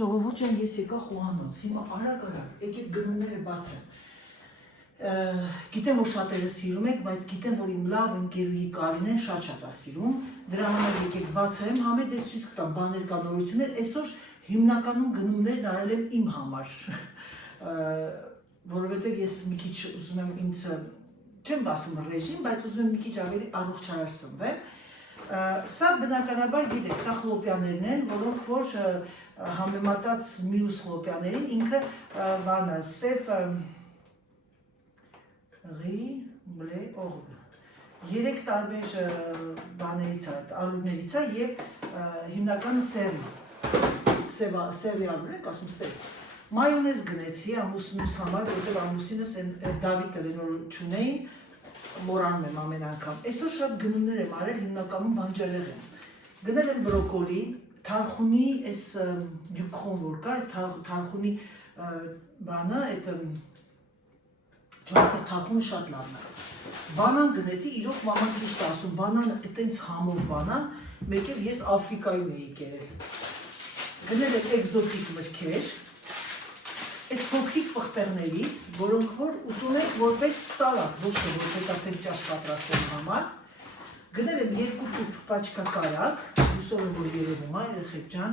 Ժողովուրդ ջան, ես եկա խոհանոց, հիմա արագ, եկեք գնումները բացեմ։ Գիտեմ, որ շատերը սիրում եք, բայց գիտեմ, որ իմ լավ ընկերուհի Կարինեն շատ է սիրում։ Դրա համար եկեք բացեմ, համետ ես ցույց կտամ բաներ կա նորություններ, այսօր հիմնականում գնումներն արել եմ իմ համար։ Որովհետև ես մի քիչ ուզում եմ ինձ չեմ ասում ռեժիմ, բայց ուզում եմ մի քիչ ավելի առողջարար սնվել։ Սա բնականաբար գիտեք, սա խլոպյաներն են, որոնք որ համեմատած մյուս խլոպյաներին ինքը բանը սև ռի, բլե, օղգ։ Երեք տարբեր բաներից է, արուրներից է և հիմնականը սևի արուր եք, ասում սև։ Մայոնեզ գնեցի ամուսնուս համար, որտեղ ամուսինս Դավիթ տելենոր չունեին, մորանում եմ ամեն անգամ։ Այսօր շատ գնումներ եմ արել, հիմնականում բանջարեղ եմ։ Գնել եմ բրոկոլի, թարխունի, այս դյուքխոն որ կա, այս թարխունի բանը, չորացած թարխունը շատ լավն է։ Բանան գնեցի, իրոք մաման ճիշտ ասում, բանանը այտենց համով բանան, մեկ էլ ես Աֆրիկայում էի կերել։ Գնել եմ էկզոտիկ մրգեր, այս փոքրիկ պղպեղներից, որոնք որ ուտում եք որպես սալատ, ոչ թե որպես ասենք ճաշ պատրաստելու համար։ Գնել եմ 2 տուփ պաչկակարակ, հուսով եմ որ երևում է, երեխեք ջան,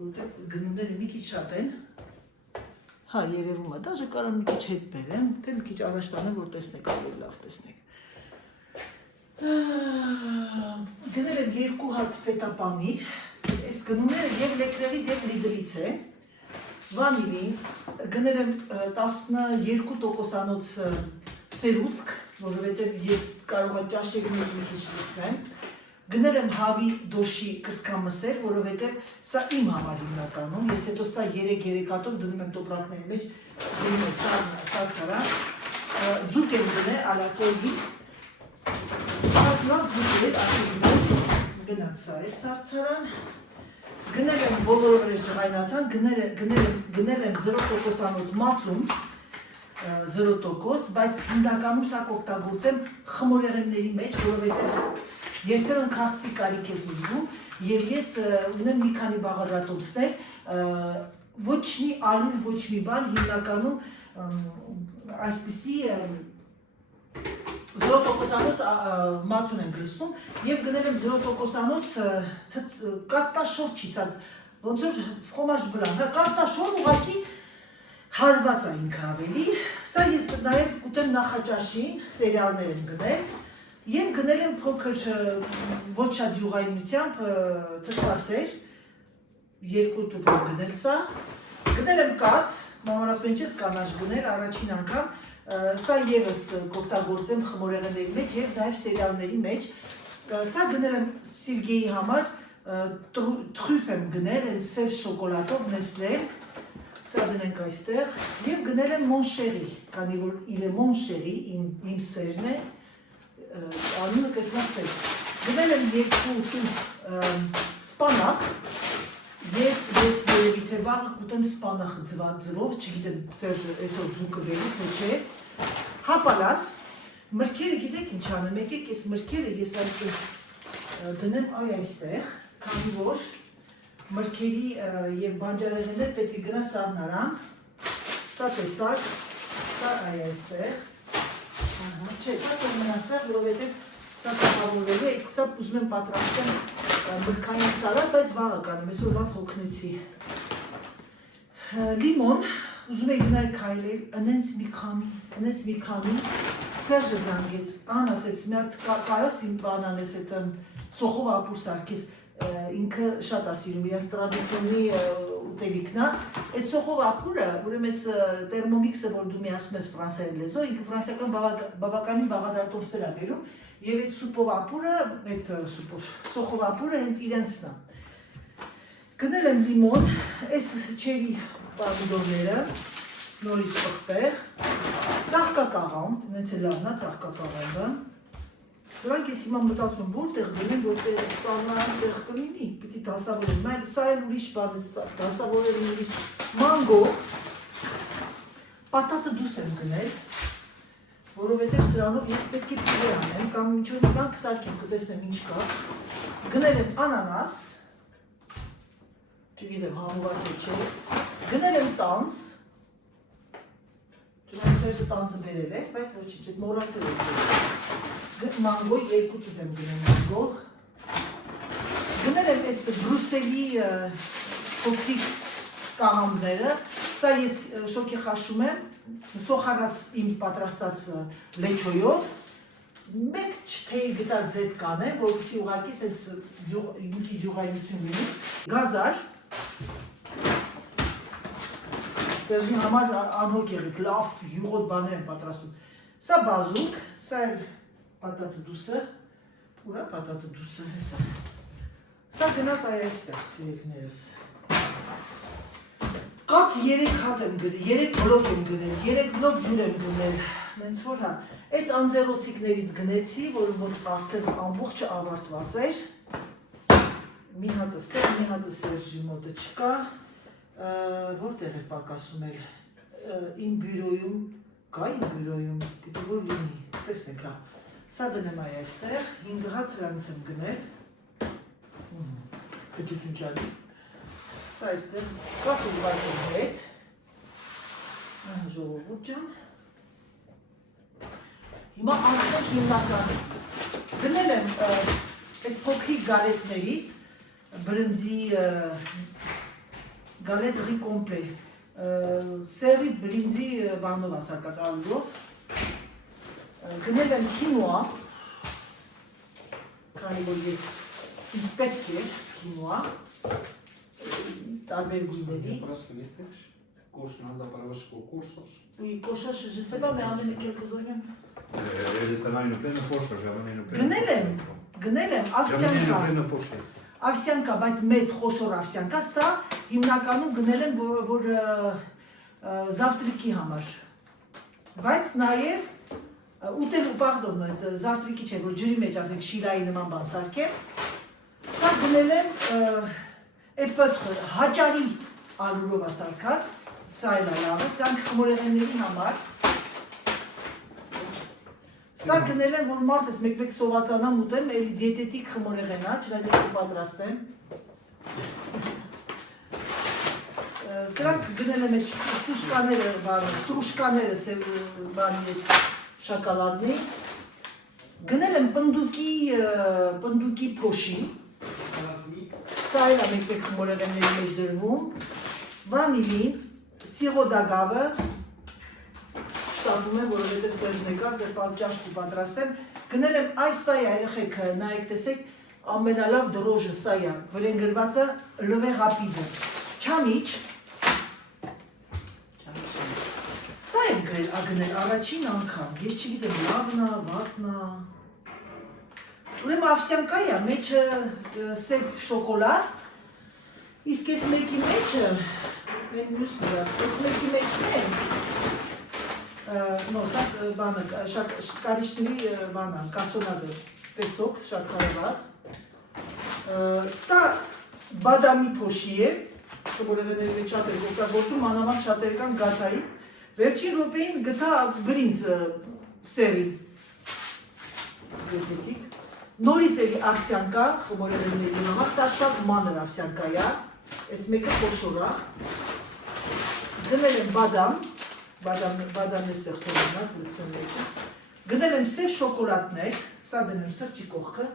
որովհետև գնումները մի քիչ շատ են։ Հա, երևում է, դաժե կարամ մի քիչ հետ բերեմ, թե մի քիչ առաջ տանեմ, որ տեսնեք, ավելի լավ տեսնեք։ Գնել եմ 2 հատ ֆետա պանիր, այս գնումները և Լեկրեղից և Լիդլից են։ Վանիլի, գնել եմ 12%-անոց սերուցք, որովհետև ես կարող եմ ճաշերի մեջ մի քիչ լցնեմ։ Գնել եմ հավի դոշի կրծքամսեր, որովհետև սա իմ համար հիմնականում, ես հետո սա 3 հատով դնում եմ տոպրակների մեջ, դնում եմ սարցարա, ձուկ եմ գնել ալակոյի, լավ ձուկ էր, գնաց սա էր սարցարան, գնել եմ բոլորը վրեջ ջղայնացան, գնել եմ 0%-անոց մածում, 0%, բայց հիմնականում սա կօգտագործեմ խմորեղենների մեջ, որովհետև երբեմն քաղցի կարիք ես զգում, և ես ունեմ մի քանի բաղադրատոմսներ, ոչ մի ալուր, ոչ մի բան, հիմնականում այսպիսի 0%-անոց մածուն եմ գլսում և գնել եմ 0%-անոց կատնաշոր չի, սա ոնց որ ֆրոմաժ բլան, կատնաշոր ուղղակի հարված է ինքը ավելի, սա ես նաև կուտեմ նախաճաշին, սերիալներ եմ գնել և գնել եմ փոքր ոչ շատ յուղայնությամբ թթվասեր, 2 տուփ եմ գնել սա, գնել եմ կաթ, մաման ասում են չես կանաչ գնել, առաջին անգամ, սա ևս կօգտագործեմ խմորեղենների մեջ և նաև սերիալների մեջ, սա գնել եմ Սիրգեյի համար, տրյուֆ եմ գնել, հենց սև շոկոլադով Նեստլե, սա դնենք այստեղ, և գնել եմ Մոնշերի, քանի որ իլ է Մոնշերի, իմ սերն է, անունը կրտնա սեր, գնել եմ 2 տուփ սպանախ, և ես երևի թե վաղը կուտեմ սպանախը ձվով, չգիտեմ Սերժը այսօր ձուկը բերից, թե չէ, հապալաս, մրգերը գիտեք ինչ անեմ, եկեք ես մրգերը ես այսպես դնեմ այստեղ, քանի որ մրգերի և բանջարեղեններ պետք է գնա սառնարան, սա տեսակ, սա այստեղ, չէ, սա կողմեն աստեղ, որովհետև սա կապավորվելու է, իսկ սա ուզում եմ պատրաստեմ մրգային սալատ, բայց վաղը կանեմ, այսօր լավ հոգնեցի։ Լիմոն, ուզում էի գնալ քայլել, ընենց մի քամի, Սերժը զանգեց, ան ասեց, մի հատ կարաս իմ բան անես, սոխով ապուր սարքես, ինքը շատ է սիրում, իրենց տրադիցիոնի ուտելիքն է, այդ սոխով ապուրը, ուրեմն այս տերմոմիքսը, որ դու միացում ես ֆրանսիայի լեզվով, ինքը ֆրանսիական բավականին բաղադրատոմսեր է բերում, և այդ սուպով ապուրը, այդ սոխով ապուրը հենց իրենցն է։ Գնել եմ լիմոն, այս չերի պամիդորները, նորից պղպեղ, ծաղկակաղամ, նենց է լավն է ծաղկակաղամը, սրանք ես հիմա մտածում եմ որտեղ դնեմ, որտեղ սառնարան տեղ կլինի, պիտի դասավորեմ, այլ սա էլ ուրիշ բան է, դասավորել ուրիշ, մանգո, պատատը դուս եմ գնել, որովհետև սրանով ես պետք է պիրե անեմ, կամ ինչ-որ բան կսարքեմ, կտեսնեմ ինչ կա, գնել եմ անանաս, Չգիտեմ, համուղակ է չէ։ Գնել եմ տանձ։ Չնայած Սերժը տանձը բերել է, բայց ոչինչ, այդ մոռացել եմ։ Մանգո 2 տուփ եմ գնել մանգո։ Գնել եմ այս Բրուսելի փոքրիկ կաղամները, սա ես շոկի խաշում եմ, սոխարած իմ պատրաստած լեչոյով, մեկ չթեի գտար ձետ կանեմ, որպեսի ուղղակի սենց մի քիչ յուղայնություն լինի, գազար, Սերժի համար անհոգ եղեք, լավ յուղոտ բաներ են պատրաստում, սա բազուկ, սա էլ պատատը դուսը, ուրա պատատը դուսը, հեսա, սա գնաց այստեղ, սիրիկներս, Կաթ 3 հատ եմ գնել, 3 բլոկ եմ գնել, 3 բլոկ ջուր եմ գնել, մենց որ հա, այս անձեռոցիկներից գնեցի, որ մոտ արդեն ամբողջը ավարտված էր, մի հատը ստեղ, մի հատը Սերժի մոտը չկա, որտեղ էր պակասում էլ, իմ բյուրոյում, կա իմ բյուրոյում, գիտի որ լինի, տեսնենք հա, սա դնեմ այստեղ, 5 հատ սրանից եմ գնել, քջություն չալի, Սա այստեղ կաֆ ուղարկում հետ, ժողովուրդ ջան, հիմա անցնենք հիմնականը, գնել եմ այս փոքրիկ գալետներից, բրնձի գալետ ռի կոմպլե, սերի բրինձի բանով ասակատալով, գնել եմ կինոա, քանի որ ես ինձ պետք է կինոա, տարբեր գույների։ Курс надо проводить курсов. Oui, կոշոշ, je sais pas, mais ամենը quelque զորյամ։ Это, наверное, плено пошла, я Գնել եմ, ավսյանկա, բայց մեծ խոշոր ավսյանկա, սա հիմնականում գնել եմ, որ զավտրիկի համար։ Բայց նաև, ուտելու, պարդոն, զավտրիկի չէ, որ ջրի մեջ ասենք շիրայի նման բան սարքեմ, սա գնել եմ Էպետրը, հաճարի արուրով ասարկած, սա էլ լավը, սրանք խմորեղենների համար, սա գնել եմ, որ մարդ ես մեկ-մեկ սովածանամ ուտեմ, էլի դիետետիկ խմորեղենա, չնայած ես կպատրաստեմ, սրանք գնել եմ ստրուշկաները բանի շակալադնի, գնել եմ պնդուկի փոշի, Սա էլ է մեկ-մեկ խմորեղենների մեջ դրվում, վանիլին, սիրո դագավը, շտապում եմ, որովհետև Սերժն եկավ, դեռ պատճաշ կպատրաստեմ, գնել եմ այս սա է, երեխեք, նայեք տեսեք, ամենալավ դրոժը սա է, վրեն գրվածը լվե ռապիդը, չամիչ, սա եմ գնել առաջին անգամ, ես չգիտեմ լավնա, վատնա, Ուրեմն ավսյանկա է, մեջը սև շոկոլադ, իսկ ես մեկի մեջը, այս մեկի մեջն է, սա բանը, կարիշների բանը, կասոնադը, պեսոք, շաքարված, սա բադամի փոշի է, խմորեղենների մեջ շատ էր օգտագործում, մանավանդ շատեր կան գաթայի, վերջին րոպեին գտա բրինձ սերի, դիետետիկ, Նորից էլի ավսյանկա, խմորեղենների համար, սա շատ մանր ավսյանկա է, այս մեկը խոշոր է, գնել եմ բադամ էստեղ թողնած, լսում մեջը, գնել եմ սև շոկոլադներ, սա դնում սրճի կողքը,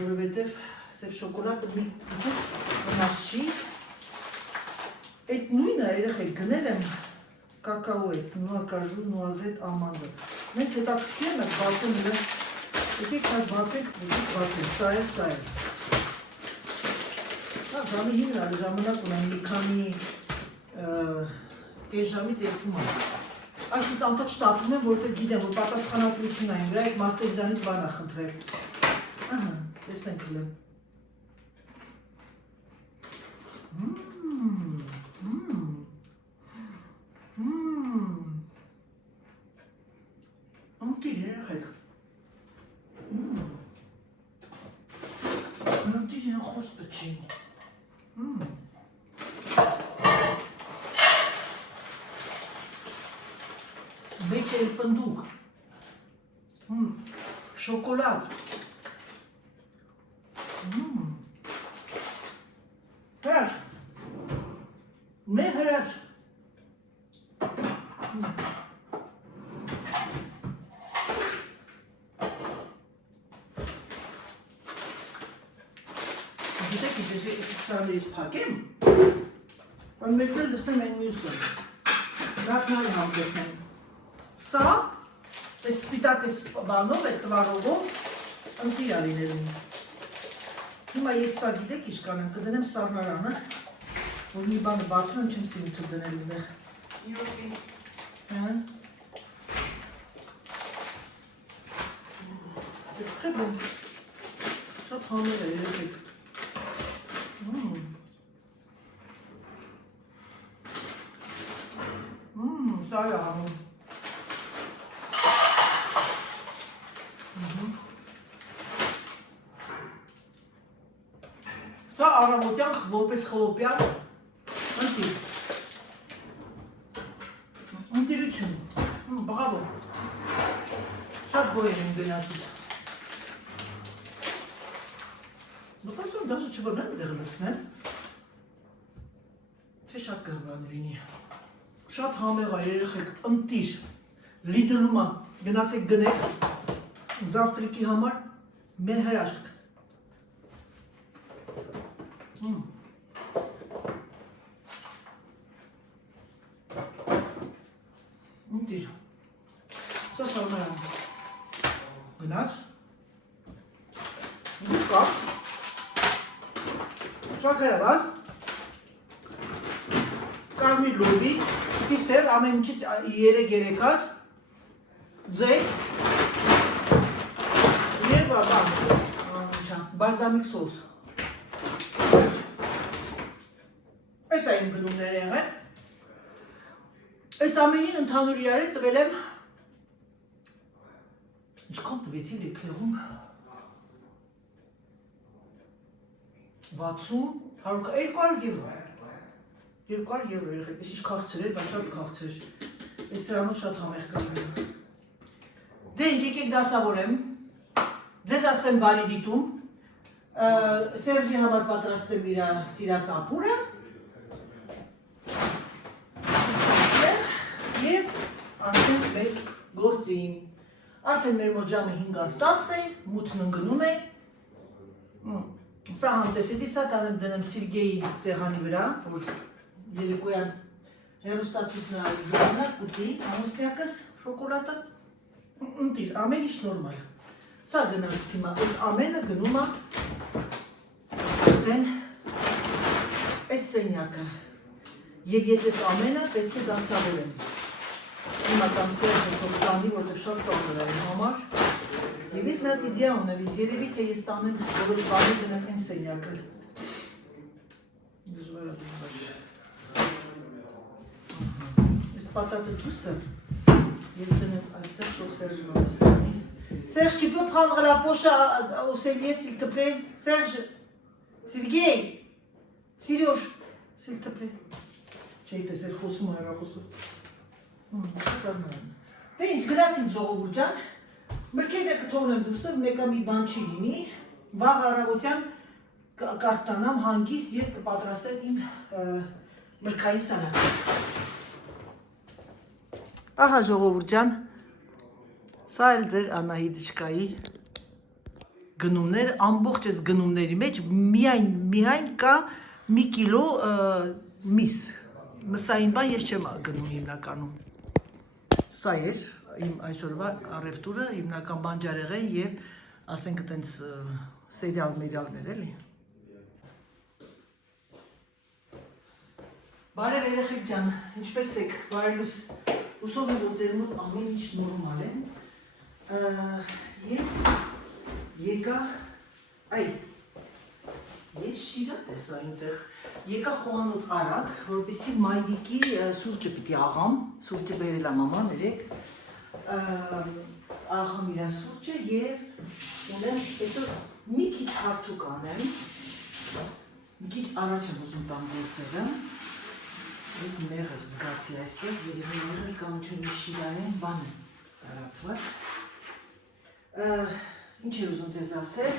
որովհետև սև շոկոլադը մի վնաս չի, այդ նույնը երեխեք գնել եմ կակաո է, նուակաժու, նուազետ, ամանդը, մենց հետաքրքիր եմ բացեմ իրը, Եկեք այդ բացենք, սա է։ Ժամի 5 ժամանակ ունեմ մի քանի կես ժամից 2 մատ։ Այսից անդադ շտապում եմ, որտեղ գիտեմ, որ պատասխանատվություն այն վրա, այդ մարդը ինձանից բան է խնդրել։ Ահա, տեսնենք հլը։ Անտիր երեխեք։ Նոդիր են խոսքը չի։ Մեջ էլ պնդուկ։ Շոկոլադ։ Հեր, սարներից փակեմ, այն մեկներ լսնեմ են մյուսը, դարդնալ համտեսնեմ, սա, այս սպիտակ այս բանով, այդ տվարողով, ընտիր ալիներում, հիմա ես սա գիտեք ինչ կանեմ, կդնեմ սարնարանը, որ մի բանը բացում եմ չեմ սիրում թ դնել ունդեղ, Սեքխեբ եմ, շատ համեր է երեքեք, սա է հանում, սա առավոտյան որպես խլոպյան, ընտիրություն, բաղավո, շատ գոյր եմ գնացուց, մտածում դաժը չվորնեմ դեղ լսնեմ, թե շատ կրվան լինի, շատ համեղ է երեխեք, ընտիր, լիդլումա, գնացեք գնեք, զավտրիկի համար, մեր հրաշք, ընտիր, սա սարնարան, գնաց, կա, շատ հրավազ, կարմիր լովի, սիսեր, ամեն ինչից 3 հատ, ձեյ, և բալզամիկ սոս, այս այն գնումներ եղեն, այս ամենին ընդհանուր իրար տվել եմ, ինչքան տվեցի լեքլեղում, 60, 200 եվրո, 200 եվրո երեխեք, ես ինչ քաղցր էր, բայց շատ քաղցր էր, ես սրանով շատ համեղ կազմեմ, դե ինք եկեք դասավորեմ, ձեզ ասեմ բարի դիտում, Սերժի համար պատրաստեմ իր սիրած ապուրը, և արդեն մեր գործին, արդեն մեր մոտ ժամը 5-10 է, մութն ընգնում է, սա համտեսետի սա կանեմ դնեմ Սիրգեի սեղանի վրա, որ երեկոյան հերոստատուս նրալի գրանա, կուտի, ամուսնյակս, շոկոլատը, ընտիր, ամեն ինչ նորմալ, սա գնալիս հիմա, այս ամենը գնում է, արդեն, այս սենյակը, և ես այս ամենը պետք է դասավորեմ, հիմա կամ Սերժը տանի, որտեղ շատ ծանր է իմ համար, և ես մի հատ իդեա ունեմ, ես երևի թե ես տանեմ, որ բարի դնեմ այն սենյակը, դժվար է դժվար, այս պատատը դուսը, ես դնեմ այստեղ շող Սերժը նորստանի, Serge, tu peux prendre la poche au cellier, s'il te plaît? Serge, Sergei, Serioș, s'il te plaît. Ce-ai te ser խոսում հարախոսում։ Դե ինչ գրացին ժողովուրդ ջան, մրգերը կթողնեմ դուրսը, մեկը մի բան չի լինի, վաղ առավոտյան կարտանամ հանգիստ և կպատրաստեմ իմ մրգային սալատը։ Ահա ժողովուրդ ջան, սա էլ ձեր Անահիտիչկայի գնումները, ամբողջ այս գնումների մեջ միայն կա մի կիլո միս, մսային բան ես չեմ գնում հիմնականում, սա էր իմ այսօրվա առևտուրը, հիմնական բանջարեղեն և ասենք տենց սերիալ-մերիալներ էլի։ Բարև երեխեք ջան, ինչպես եք, բարելուս, ուսով եմ որ ձեր մոտ ամեն ինչ նորմալ են, ես եկա, ես շիրատ ես այնտեղ, եկա խոհանոց արակ, որպեսի մայրիկի սուրճը պիտի աղամ, սուրճը բերել եմ մաման երեք, աղամ իրա սուրճը և ունեմ հետո մի քիչ հարթուկ անեմ, մի քիչ առաջ եմ ուզում տամ գործերը, ես մեղր զգացի այստեղ, երևի մեղր կամ չունի շիրային բան է տարածված, ինչ է ուզում ձեզ ասել,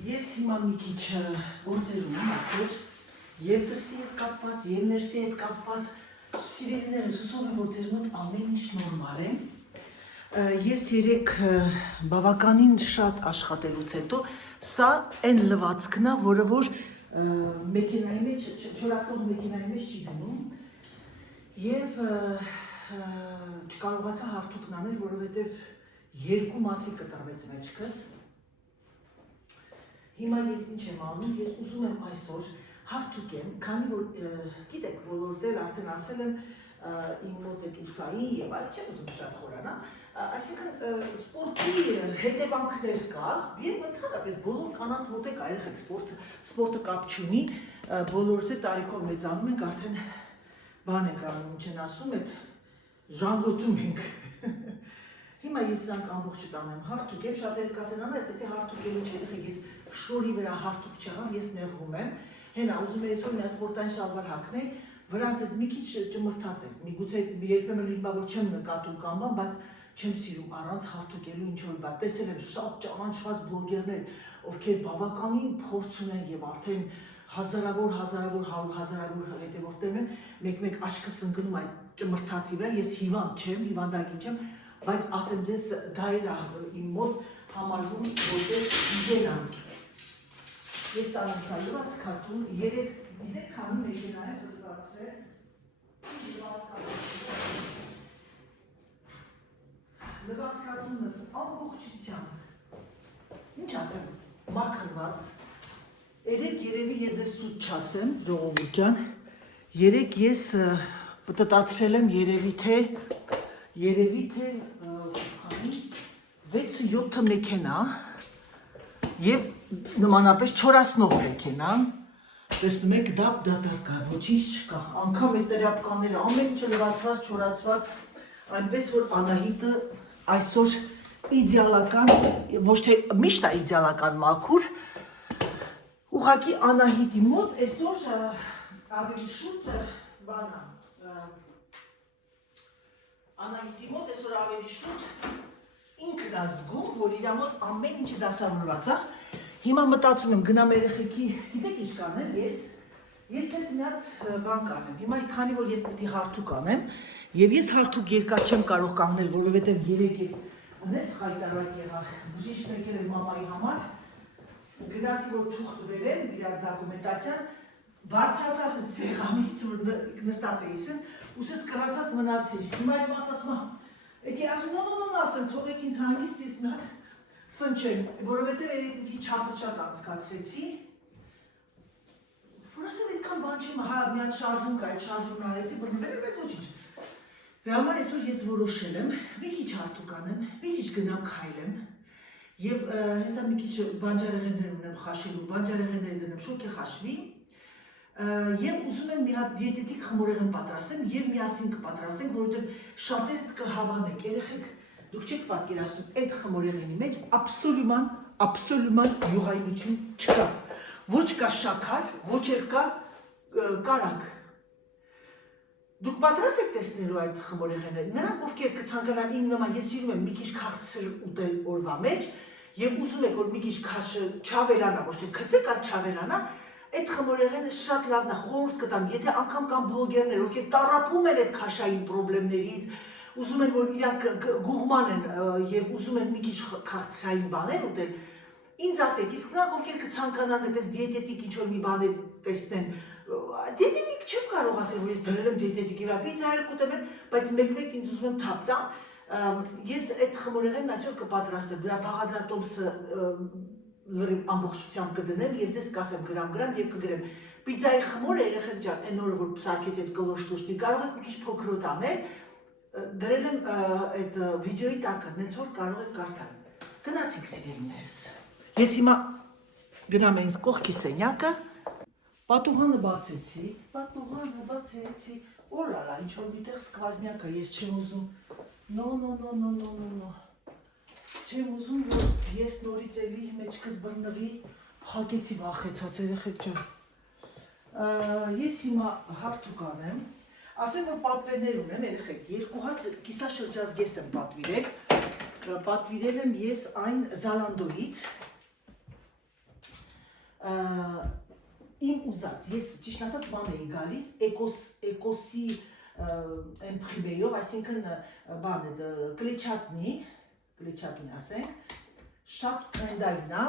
ես հիմա մի քիչ գործեր ունեմ ասել, և դրսի հետ կապված, և ներսի հետ կապված, սիրելիներս ուսով եմ, որ ձեր մոտ ամեն ինչ նորմալ է, Ես երեք բավականին շատ աշխատելուց հետո սա այն լվացքն է, որը որ մեքենայի մեջ, չորացնող մեքենայի մեջ չի դնում եւ չկարողացա հարթուկն անել, որովհետեւ երկու մասի կտրվեց մեջքս։ Հիմա ես ինչ եմ անում, ես ուզում եմ այսօր հարթուկեմ, քանի որ գիտեք, ոլորտել արդեն ասել եմ իմ մոտ այդ ուսային եւ այլ չեմ ուզում շատ խորանա, այսինքն սպորտի հետևանքներ կա եւ ընդհանրապես բոլոր կանանց մոտ է երեխեք սպորտը կապ չունի, բոլորս է տարիքով մեծանում ենք, արդեն բան ենք անում, ինչ են ասում, այդ ժանգոտում ենք։ Հիմա ես սրանք ամբողջը տանեմ հարթուկ եմ, շատերը կասեն անա, այդպեսի հարթուկելու չէ, երեխեք ես շորի վրա հարթուկ չեղավ, ես նեղվում եմ, հենա ուզում եմ այսօր մի սպորտային շալվար հագնել, վրանց ես մի քիչ ճմրթած եմ, միգուցե երբեմն լինի որ չեմ նկատում կամ բան, բայց չեմ սիրում առանց հարթուկելու ինչ որ բան։ Տեսել եմ շատ ճանաչված բլոգերներ, ովքեր բավականին փորձ ունեն եւ արդեն հազարավոր, հարյուրավոր հետևորդներ են, մեկ-մեկ աչքս ընկնում այդ ճմրթածի վրա, ես հիվանդ չեմ, հիվանդագին չեմ, բայց ասեմ դες դա էլ իմ մոտ համարվում որպես հիգիենա։ Ես տանեմ սա լվացքատուն, երեք գիտեք քանի մեքենա է լվացրել, լվացքատունս ամբողջությամբ, ինչ ասեմ, մաքրված, երևի ես ես սուտ չասեմ, ժողովուրդ ջան, երեք ես պտտացրել եմ երևի թե 6-7 մեքենա եւ նմանապես չորացնող մեքենա, տեսնում եք դապ դատարկ է, ոչինչ չկա, անգամ այդ տրապկաները ամեն ինչը լվացված, չորացված, այնպես որ Անահիտը այսօր իդեալական, ոչ թե միշտ է իդեալական մաքուր, ուղղակի Անահիտի մոտ այսօր ավելի շուտ բան է, Անահիտի մոտ այսօր ավելի շուտ ինքն է զգում, որ իր մոտ ամեն ինչը դասավորված է։ Հիմա մտածում եմ գնամ երեխեքի, գիտեք ինչ կանեմ, ես ես մի հատ բան կանեմ։ Հիմա քանի որ ես պետք է հարթուկ անեմ, եւ ես հարթուկ երկար չեմ կարող կանգնել, որովհետեւ երեք ես ունեց խայտարակ եղա, բուժիչ եկել եմ մամայի համար, գնացի որ թուղթ բերեմ, իր դոկումենտացիան, բարձրացած այդ սեղանից որ նստած էի, ուսս կրացած մնացի։ Հիմա այդ մարդը ասում է, եկի ասում նո ասեմ, թողեք ինձ հանգիստ ես մի հատ սնչեմ, որովհետև երեկի չափս շատ անցկացրեցի։ Որ ասեմ այդքան բան չեմ, հա մի հատ շարժում կա, այդ շարժումն արեցի, բռնվել բայց ոչինչ։ Դրա համար այսօր ես որոշել եմ, մի քիչ հարթուկ անեմ, մի քիչ գնամ քայլեմ եւ հեսա մի քիչ բանջարեղեններ ունեմ խաշելու, բանջարեղեններ դնեմ, շոկի խաշվի եւ ուզում եմ մի հատ դիետետիկ խմորեղեն պատրաստեմ եւ միասին կպատրաստենք, որովհետեւ շատերդ կհավանեք, երեխեք, դուք չեք պատկերացնում, այդ խմորեղենի մեջ աբսոլյուման յուղայնություն չկա։ Ոչ կա շաքար, ոչ էլ կա կարակ։ Դուք պատրաստ եք տեսնելու այդ խմորեղենը։ Նրանք ովքեր կցանկանան իմ նման, ես սիրում եմ մի քիչ քաղցր ուտել օրվա մեջ եւ ուզում եք որ մի քիչ քաշը չավելանա, ոչ թե քծեք, այլ չավելանա, այդ խմորեղենը շատ լավն է, խորհուրդ կտամ, եթե անգամ կան բլոգերներ, ովքեր տառապում են այդ քաշային խնդիրներից, ուզում են որ իրանք գուղման են եւ ուզում են մի քիչ քաղցրային բաներ ուտել, ինձ ասեք, իսկ նրանք ովքեր կցանկանան այդպես դիետետիկ ինչ որ մի բաներ տեսնեն, դիետետիկ չեմ կարող ասել, որ ես դրել եմ դիետետիկի վրա, պիցա էլ կուտեմ, բայց մեկ-մեկ ինձ ուզում եմ թափ տամ, ես այդ խմորեղենն այսօր կպատրաստեմ, դրա բաղադրատոմսը ամբողջությամբ կդնեմ եւ ձեզ կասեմ գրամ եւ կգրեմ պիցայի խմորը երեխեք ջան այն օրը որ սարքեց այդ կլոշտուշտի կարող եք մի քիչ փոքրոտ անել դրել եմ այդ վիդեոյի տակը նենց որ կարող եք կարդալ գնացիք սիրելիներս ես հիմա գնամ ինձ կողքի սենյակը պատուհանը բացեցի օլալա ինչ որ միտեղ սկվազնյակ է ես չեմ ուզում նո Չեմ ուզում, որ ես նորից էլի մեջքս բռնվի, փակեցի վախեցած երեխեք ջան։ Ես հիմա հարթուկ անեմ, ասեմ, որ պատվերներ ունեմ, երեխեք, երկու հատ կիսաշրջազգեստ եմ պատվիրել, պատվիրել եմ ես այն Զալանդոյից, իմ ուզած, ես ճիշտ ասած բան էի գալիս, էկոսի այն պրիվեյով, այսինքն բան է կլիչատնի ասենք, շատ տրենդային է,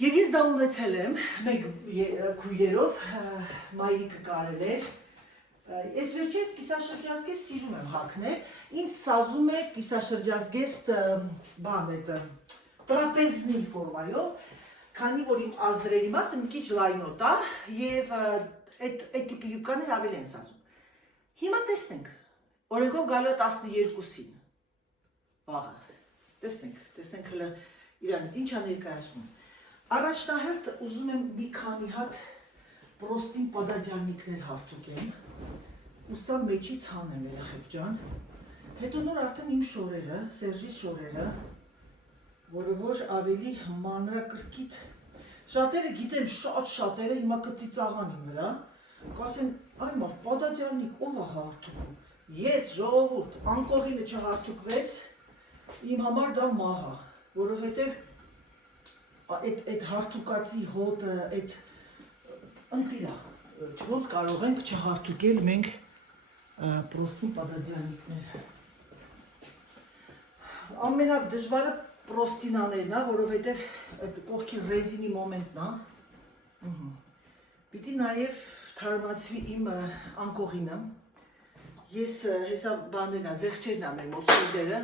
և ես դա ունեցել եմ մեկ քույրերով, մայրիկը կարել էր, ես վերջերս կիսաշրջազգեստ սիրում եմ հագնել, ինձ սազում է կիսաշրջազգեստ բան է տրապեզնի ֆորմայով, քանի որ իմ ազդրերի մասը մի քիչ լայնոտ է և այդ տիպի յուբկաներ ավելի են սազում։ Հիմա տեսնենք, օրենքով գալու է 12-ին, վաղը, տեսնենք հլը իրանիտ, ինչ ա ներկայացնում։ Առաջնահերթ ուզում եմ մի քանի հատ պրոստին պադադյալնիկներ հարթուկեմ, ու սա մեջից հանեմ երեխեք ջան, հետո նոր արդեն իմ շորերը, Սերժի շորերը, որը որ ավելի մանրակրկիտ, շատերը գիտեմ, շատ շատերը հիմա կծիծաղան իմ վրա, կասեն, այ մարդ, պադադյալնիկ ով է հարթուկում, ես ժողովուրդ, անկողինը չհարթուկվեց, իմ համար դա մահ է, որովհետև այդ հարթուկացի հոտը, այդ ընտիրա, ոնց կարող ենք չհարթուկել մենք պրոստին պադադյալնիկներ։ Ամենադժվարը պրոստինաներն է, որովհետև կողքի ռեզինի մոմենտն է, պիտի նաև թարմացվի իմ անկողինը, ես հեսա բաներն է, զեղչերն է մեր մոցորդերը,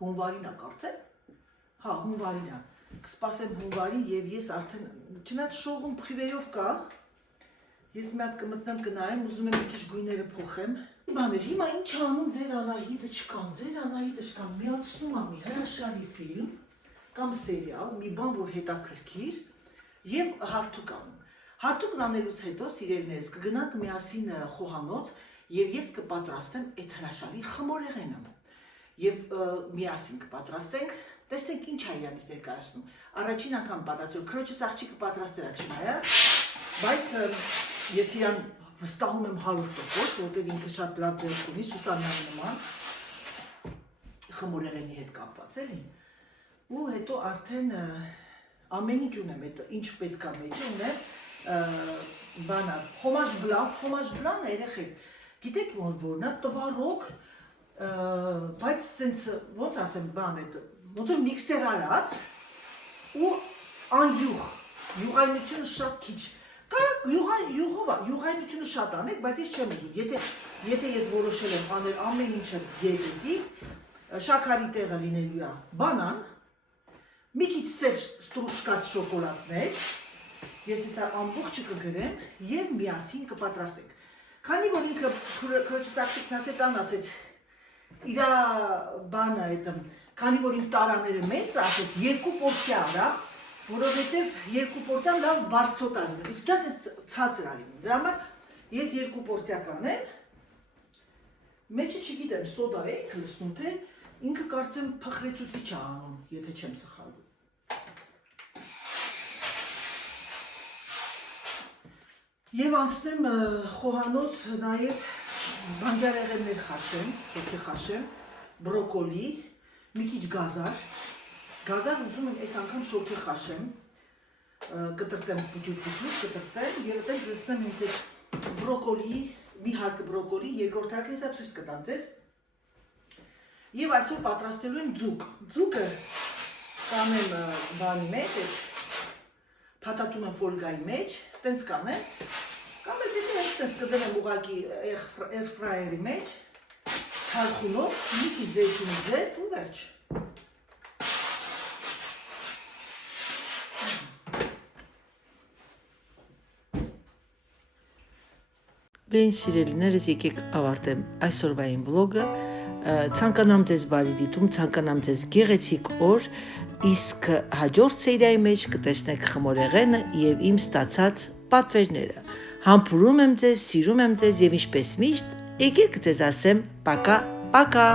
հունվարին է կարծեմ, հա, հունվարին է, կսպասեմ հունվարին և ես արդեն, չնայած շողում պրիվեյով կա, ես մի հատ կմտնեմ կնայեմ, ուզում եմ մի քիչ գույները փոխեմ, բաներ, հիմա ինչ անում ձեր Անահիտը չկան, միացնում ա մի հրաշալի ֆիլմ կամ սերիալ, մի բան, որ հետաքրքիր և հարթուկ անում։ Հարթուկն անելուց հետո, սիրելիներս, կգնանք միասին խոհանոց և ես կպատրաստեմ այդ հրաշալի խմորեղենը և միասին կպատրաստենք, տեսնենք ինչ ա իրանից ներկայացնում։ Առաջին անգամ պատրաստում, քրոջս աղջիկը պատրաստել ա չնայա, բայց ես իրան վստահում եմ 100%, որտեղ ինքը շատ լավ ձեռք ունի, Սուսաննայի նման, խմորեղենի հետ կապված էլի, ու հետո արդեն ամեն ինչ ունեմ, ինչ պետք է մեջը ունեմ, բանա, խոմաժ բլանը երեխեք, գիտեք որն է, տվարոք, բայց սենց, ոնց ասեմ բան է, ոնց որ միքսեր արած ու անյուղ, յուղայնությունը շատ քիչ, կարակ յուղայնությունը շատ անեք, բայց ես չեմ ուզում, եթե ես որոշել եմ անել ամեն ինչը դիետետիկ, շաքարի տեղը լինելու է բանան, մի քիչ սև ստրուշկած շոկոլադներ, ես հեսա ամբողջը կգրեմ և միասին կպատրաստենք։ Քանի որ ինքը քրոջս աղջիկն ասեց, իրա բանը այդ, քանի որ իմ տարաները մեծ ասեց, 2 պորցիա արա, որովհետև 2 պորցիան լավ բարձոտ ա լինում, իսկ դաս ես ցածր ա լինում, դրա համար ես 2 պորցիա կանեմ, մեջը չգիտեմ, սոդա է լսնում, թե ինքը կարծեմ փխրեցուցիչ ա անում, եթե չեմ սխալվում։ Եվ անցնեմ խոհանոց նաև բանջարեղեններ խաշեմ, ոտքի խաշեմ, բրոկոլի, մի քիչ գազար ուզում եմ այս անգամ շոգի խաշեմ, կտրտեմ պուջուր կտրտեմ և այդպես լսնեմ ինձ այդ բրոկոլի, մի հարկը բրոկոլի, երկրորդ հարկը հեսա ցույց կտամ ձեզ և այսօր պատրաստելու եմ ձուկ, ձուկը կանեմ բանի մեջ, փաթաթում եմ ֆոլգայի մեջ, տենց կանեմ, կամ էլ դեպի հենց կդրեմ ուղղակի էրֆրայերի մեջ, թարխունով, մի քիչ զեյթունի ձեթ ու վերջ։ Դե ինչ սիրելիներս, եկեք ավարտեմ այսօրվա իմ վլոգը, ցանկանամ ձեզ բարի դիտում, ցանկանամ ձեզ գեղեցիկ օր, իսկ հաջորդ սերիայի մեջ կտեսնեք խմորեղենը և իմ ստացած պատվերները։ Համբուրում եմ ձեզ, սիրում եմ ձեզ և ինչպես միշտ, եկեք ձեզ ասեմ պակա, պակա։